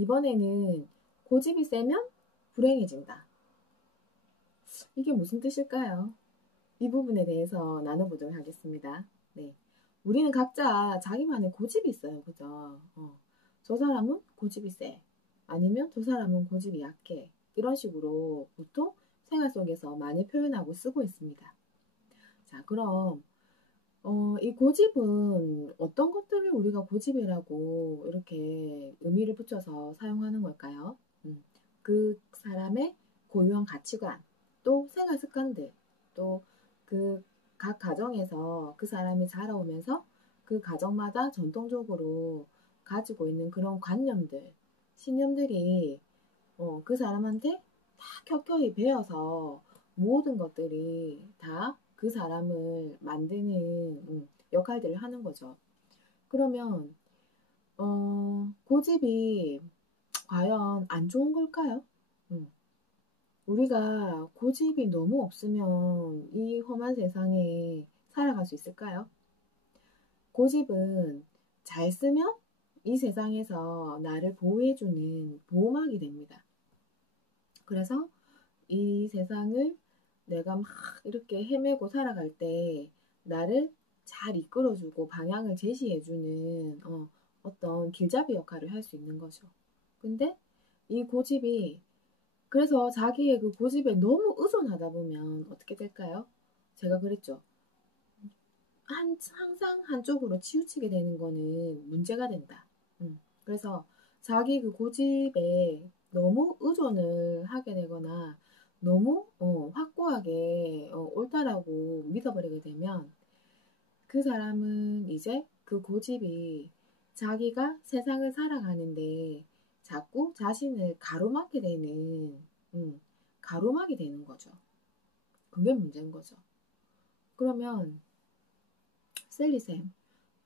이번에는 고집이 세면 불행해진다. 이게 무슨 뜻일까요? 이 부분에 대해서 나눠보도록 하겠습니다. 네. 우리는 각자 자기만의 고집이 있어요. 그죠? 저 사람은 고집이 세. 아니면 저 사람은 고집이 약해. 이런 식으로 보통 생활 속에서 많이 표현하고 쓰고 있습니다. 자, 그럼 이 고집은 어떤 것들을 우리가 고집이라고 이렇게 의미를 붙여서 사용하는 걸까요? 그 사람의 고유한 가치관, 또 생활 습관들, 또 그 각 가정에서 그 사람이 자라오면서 그 가정마다 전통적으로 가지고 있는 그런 관념들, 신념들이 그 사람한테 다 켜켜이 배어서 모든 것들이 다 그 사람을 만드는 역할들을 하는 거죠. 그러면 고집이 과연 안 좋은 걸까요? 우리가 고집이 너무 없으면 이 험한 세상에 살아갈 수 있을까요? 고집은 잘 쓰면 이 세상에서 나를 보호해주는 보호막이 됩니다. 그래서 이 세상을 내가 막 이렇게 헤매고 살아갈 때 나를 잘 이끌어주고 방향을 제시해주는 어떤 길잡이 역할을 할 수 있는 거죠. 근데 이 고집이 그래서 자기의 그 고집에 너무 의존하다 보면 어떻게 될까요? 제가 그랬죠. 항상 한쪽으로 치우치게 되는 거는 문제가 된다. 그래서 자기 그 고집에 너무 의존을 하게 되거나 너무 확고하게 옳다라고 믿어버리게 되면 그 사람은 이제 그 고집이 자기가 세상을 살아가는데 자꾸 자신을 가로막게 되는 가로막이 되는 거죠. 그게 문제인 거죠. 그러면 셀리쌤,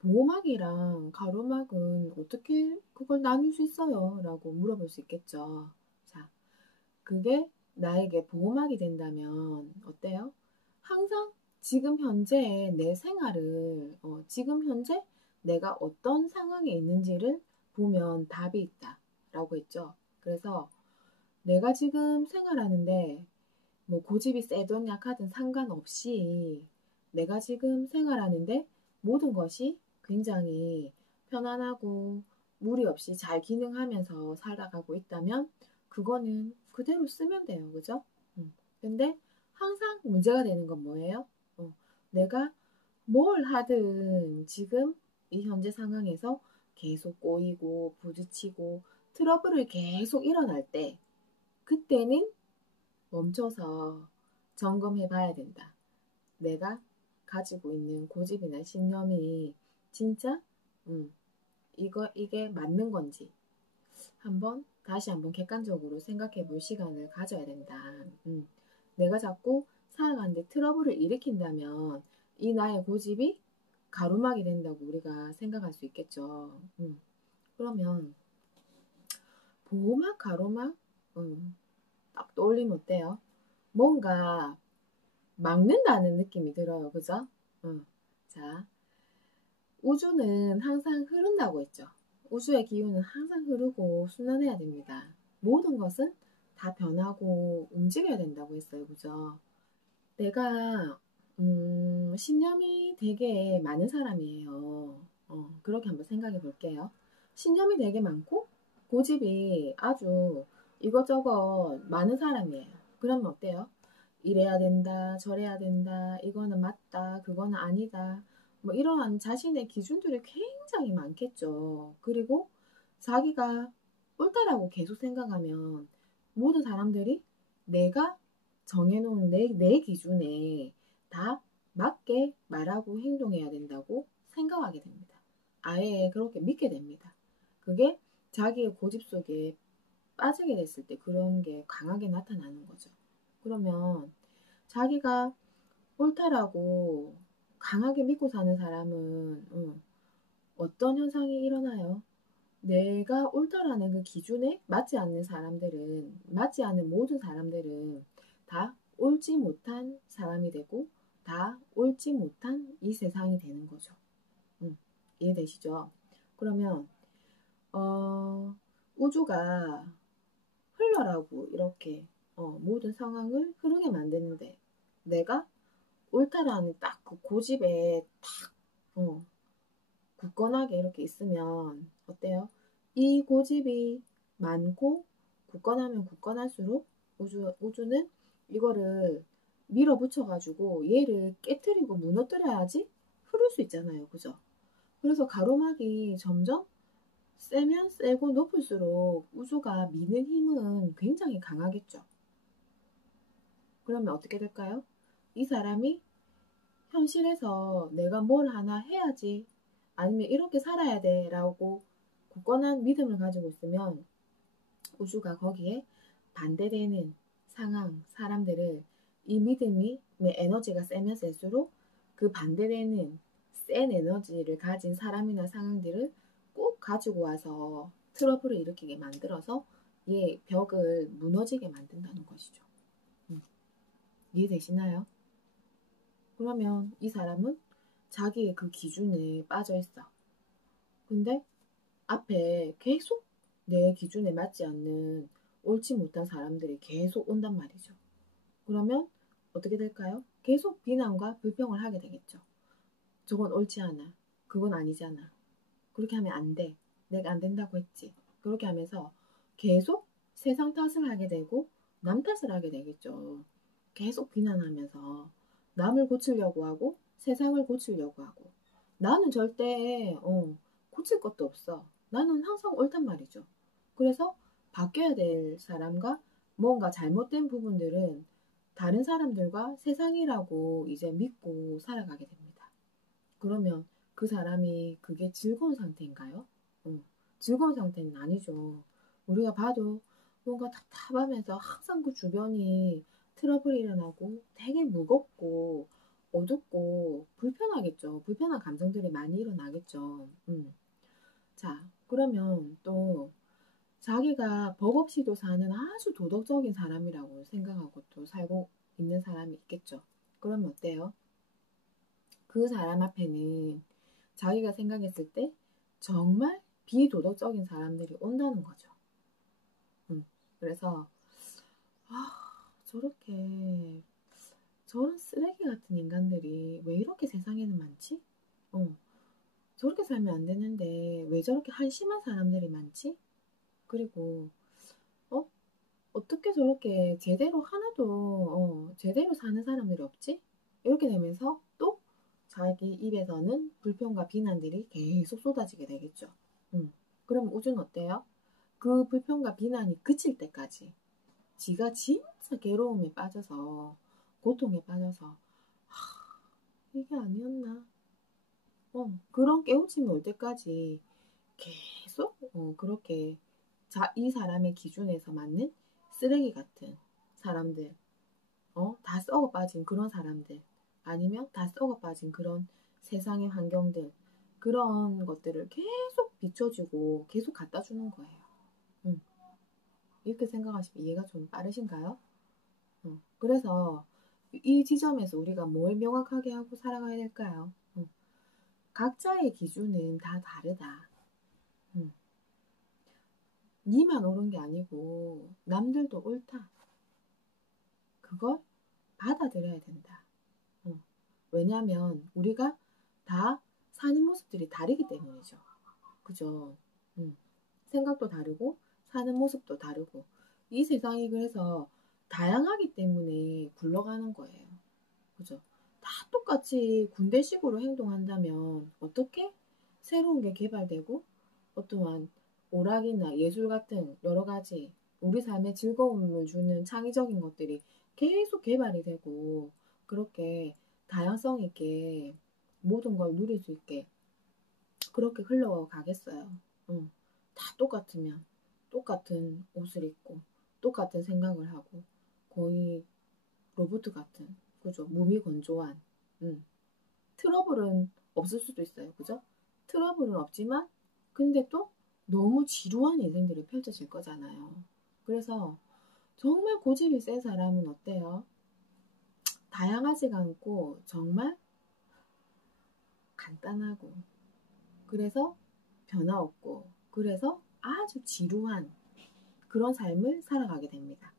보호막이랑 가로막은 어떻게 그걸 나눌 수 있어요? 라고 물어볼 수 있겠죠. 자, 그게 나에게 보호막이 된다면 어때요? 항상 지금 현재 내 생활을, 지금 현재 내가 어떤 상황에 있는지를 보면 답이 있다. 라고 했죠. 그래서 내가 지금 생활하는데 뭐 고집이 세든 약하든 상관없이 내가 지금 생활하는데 모든 것이 굉장히 편안하고 무리 없이 잘 기능하면서 살아가고 있다면 그거는 그대로 쓰면 돼요. 그죠? 근데 항상 문제가 되는 건 뭐예요? 내가 뭘 하든 지금 이 현재 상황에서 계속 꼬이고 부딪히고 트러블을 계속 일어날 때 그때는 멈춰서 점검해 봐야 된다. 내가 가지고 있는 고집이나 신념이 진짜 이게 맞는 건지 다시 한번 객관적으로 생각해 볼 시간을 가져야 된다. 내가 자꾸 살아가는데 트러블을 일으킨다면 이 나의 고집이 가로막이 된다고 우리가 생각할 수 있겠죠. 그러면 보호막, 가로막 딱 떠올리면 어때요? 뭔가 막는다는 느낌이 들어요. 그죠? 자, 우주는 항상 흐른다고 했죠. 우주의 기운은 항상 흐르고 순환해야 됩니다. 모든 것은 다 변하고 움직여야 된다고 했어요. 그죠? 내가 신념이 되게 많은 사람이에요. 그렇게 한번 생각해 볼게요. 신념이 되게 많고 고집이 아주 이것저것 많은 사람이에요. 그러면 어때요? 이래야 된다, 저래야 된다, 이거는 맞다, 그거는 아니다. 뭐 이러한 자신의 기준들이 굉장히 많겠죠. 그리고 자기가 옳다라고 계속 생각하면 모든 사람들이 내가 정해놓은 내 기준에 다 맞게 말하고 행동해야 된다고 생각하게 됩니다. 아예 그렇게 믿게 됩니다. 그게 자기의 고집 속에 빠지게 됐을 때 그런 게 강하게 나타나는 거죠. 그러면 자기가 옳다라고 강하게 믿고 사는 사람은 어떤 현상이 일어나요? 내가 옳다라는 그 기준에 맞지 않는 사람들은, 맞지 않는 모든 사람들은 다 옳지 못한 사람이 되고 다 옳지 못한 이 세상이 되는 거죠. 이해되시죠? 그러면 우주가 흘러라고 이렇게 모든 상황을 흐르게 만드는데 내가 옳다라는 딱 그 고집에 딱 굳건하게 이렇게 있으면 어때요? 이 고집이 많고 굳건하면 굳건할수록 우주는 이거를 밀어붙여가지고 얘를 깨트리고 무너뜨려야지 흐를 수 있잖아요. 그죠? 그래서 가로막이 점점 세면 세고 높을수록 우주가 미는 힘은 굉장히 강하겠죠. 그러면 어떻게 될까요? 이 사람이 현실에서 내가 뭘 하나 해야지 아니면 이렇게 살아야 돼 라고 굳건한 믿음을 가지고 있으면 우주가 거기에 반대되는 상황, 사람들을 이 믿음이 에너지가 세면 셀수록 그 반대되는 센 에너지를 가진 사람이나 상황들을 꼭 가지고 와서 트러블을 일으키게 만들어서 얘 벽을 무너지게 만든다는 것이죠. 이해되시나요? 그러면 이 사람은 자기의 그 기준에 빠져 있어. 근데 앞에 계속 내 기준에 맞지 않는 옳지 못한 사람들이 계속 온단 말이죠. 그러면 어떻게 될까요? 계속 비난과 불평을 하게 되겠죠. 저건 옳지 않아. 그건 아니잖아. 그렇게 하면 안 돼. 내가 안 된다고 했지. 그렇게 하면서 계속 세상 탓을 하게 되고 남 탓을 하게 되겠죠. 계속 비난하면서 남을 고치려고 하고 세상을 고치려고 하고 나는 절대 고칠 것도 없어. 나는 항상 옳단 말이죠. 그래서 바뀌어야 될 사람과 뭔가 잘못된 부분들은 다른 사람들과 세상이라고 이제 믿고 살아가게 됩니다. 그러면 그 사람이 그게 즐거운 상태인가요? 즐거운 상태는 아니죠. 우리가 봐도 뭔가 답답하면서 항상 그 주변이 트러블이 일어나고 되게 무겁고 어둡고 불편하겠죠. 불편한 감정들이 많이 일어나겠죠. 자, 그러면 또 자기가 법 없이도 사는 아주 도덕적인 사람이라고 생각하고 또 살고 있는 사람이 있겠죠. 그러면 어때요? 그 사람 앞에는 자기가 생각했을 때 정말 비도덕적인 사람들이 온다는 거죠. 그래서 저렇게 저런 쓰레기 같은 인간들이 왜 이렇게 세상에는 많지? 저렇게 살면 안 되는데 왜 저렇게 한심한 사람들이 많지? 그리고 어떻게 저렇게 제대로 하나도 제대로 사는 사람들이 없지? 이렇게 되면서 또 자기 입에서는 불평과 비난들이 계속 쏟아지게 되겠죠. 그럼 우주는 어때요? 그 불평과 비난이 그칠 때까지 지가 진짜 괴로움에 빠져서 고통에 빠져서 이게 아니었나? 그런 깨우침이 올 때까지 계속 그렇게 이 사람의 기준에서 맞는 쓰레기 같은 사람들, 다 썩어 빠진 그런 사람들, 아니면 다 썩어 빠진 그런 세상의 환경들, 그런 것들을 계속 비춰주고 계속 갖다 주는 거예요. 이렇게 생각하시면 이해가 좀 빠르신가요? 그래서 이 지점에서 우리가 뭘 명확하게 하고 살아가야 될까요? 각자의 기준은 다 다르다. 니만 옳은 게 아니고 남들도 옳다. 그걸 받아들여야 된다. 왜냐하면 우리가 다 사는 모습들이 다르기 때문이죠. 그죠? 생각도 다르고 사는 모습도 다르고 이 세상이 그래서 다양하기 때문에 굴러가는 거예요. 그죠? 다 똑같이 군대식으로 행동한다면 어떻게 새로운 게 개발되고 어떠한 오락이나 예술 같은 여러 가지 우리 삶에 즐거움을 주는 창의적인 것들이 계속 개발이 되고 그렇게 다양성 있게 모든 걸 누릴 수 있게 그렇게 흘러가겠어요. 다 똑같으면 똑같은 옷을 입고 똑같은 생각을 하고 거의 로봇 같은 그죠? 무미건조한 트러블은 없을 수도 있어요. 그죠? 트러블은 없지만 근데 또 너무 지루한 인생들이 펼쳐질 거잖아요. 그래서 정말 고집이 센 사람은 어때요? 다양하지가 않고 정말 간단하고 그래서 변화 없고 그래서 아주 지루한 그런 삶을 살아가게 됩니다.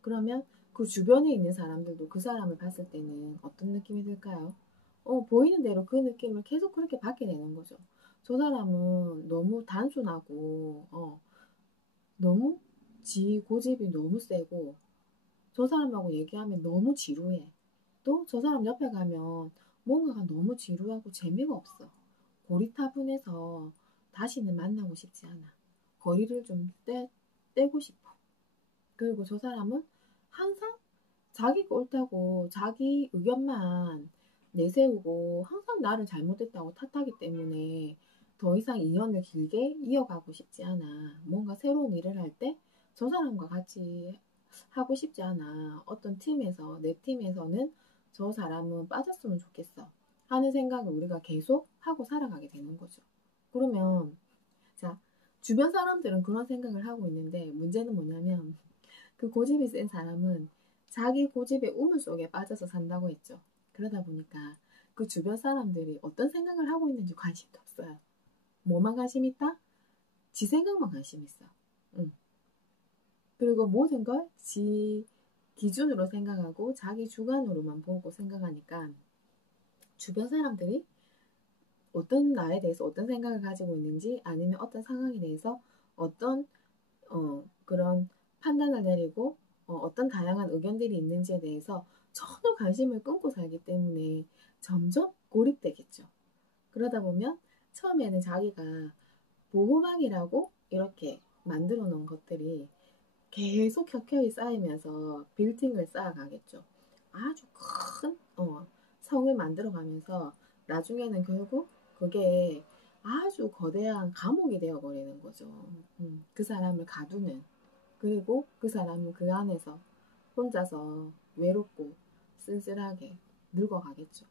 그러면 그 주변에 있는 사람들도 그 사람을 봤을 때는 어떤 느낌이 들까요? 보이는 대로 그 느낌을 계속 그렇게 받게 되는 거죠. 저 사람은 너무 단순하고, 너무 고집이 너무 세고, 저 사람하고 얘기하면 너무 지루해. 또 저 사람 옆에 가면 뭔가가 너무 지루하고 재미가 없어. 고리타분해서 다시는 만나고 싶지 않아. 거리를 좀 떼고 싶어. 그리고 저 사람은 항상 자기가 옳다고 자기 의견만 내세우고 항상 나를 잘못했다고 탓하기 때문에 더 이상 인연을 길게 이어가고 싶지 않아. 뭔가 새로운 일을 할 때 저 사람과 같이 하고 싶지 않아. 어떤 팀에서, 내 팀에서는 저 사람은 빠졌으면 좋겠어. 하는 생각을 우리가 계속 하고 살아가게 되는 거죠. 그러면, 자, 주변 사람들은 그런 생각을 하고 있는데 문제는 뭐냐면 그 고집이 센 사람은 자기 고집의 우물 속에 빠져서 산다고 했죠. 그러다 보니까 그 주변 사람들이 어떤 생각을 하고 있는지 관심도 없어요. 뭐만 관심 있다? 지 생각만 관심 있어. 응. 그리고 모든 걸 지 기준으로 생각하고 자기 주관으로만 보고 생각하니까 주변 사람들이 어떤 나에 대해서 어떤 생각을 가지고 있는지 아니면 어떤 상황에 대해서 어떤 그런 판단을 내리고 어떤 다양한 의견들이 있는지에 대해서 전혀 관심을 끊고 살기 때문에 점점 고립되겠죠. 그러다 보면 처음에는 자기가 보호막이라고 이렇게 만들어 놓은 것들이 계속 켜켜이 쌓이면서 빌딩을 쌓아가겠죠. 아주 큰 성을 만들어가면서 나중에는 결국 그게 아주 거대한 감옥이 되어버리는 거죠. 그 사람을 가두는. 그리고 그 사람은 그 안에서 혼자서 외롭고 쓸쓸하게 늙어가겠죠.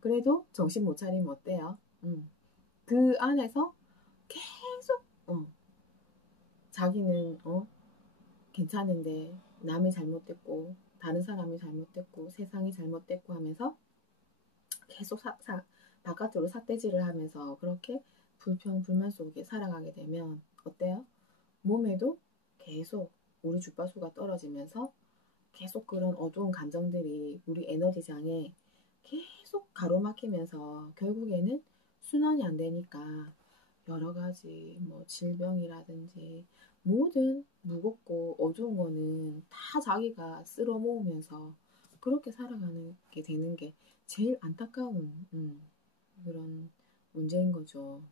그래도 정신 못 차리면 어때요? 그 안에서 계속 자기는 괜찮은데 남이 잘못됐고 다른 사람이 잘못됐고 세상이 잘못됐고 하면서 계속 바깥으로 삿대질을 하면서 그렇게 불평불만 속에 살아가게 되면 어때요? 몸에도 계속 우리 주파수가 떨어지면서 계속 그런 어두운 감정들이 우리 에너지장에 계속 가로막히면서 결국에는 순환이 안 되니까 여러 가지 뭐 질병이라든지 모든 무겁고 어두운 거는 다 자기가 쓸어 모으면서 그렇게 살아가는 게 되는 게 제일 안타까운 그런 문제인 거죠.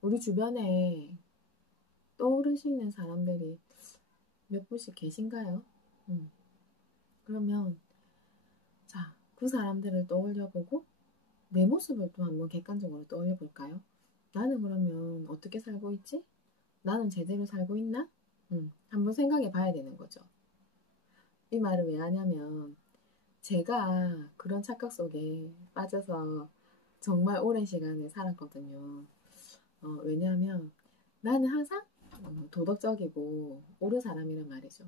우리 주변에 떠오르시는 사람들이 몇 분씩 계신가요? 그러면 자, 그 사람들을 떠올려보고 내 모습을 또 한번 객관적으로 떠올려볼까요? 나는 그러면 어떻게 살고 있지? 나는 제대로 살고 있나? 한번 생각해 봐야 되는 거죠. 이 말을 왜 하냐면 제가 그런 착각 속에 빠져서 정말 오랜 시간을 살았거든요. 왜냐하면 나는 항상 도덕적이고 옳은 사람이란 말이죠.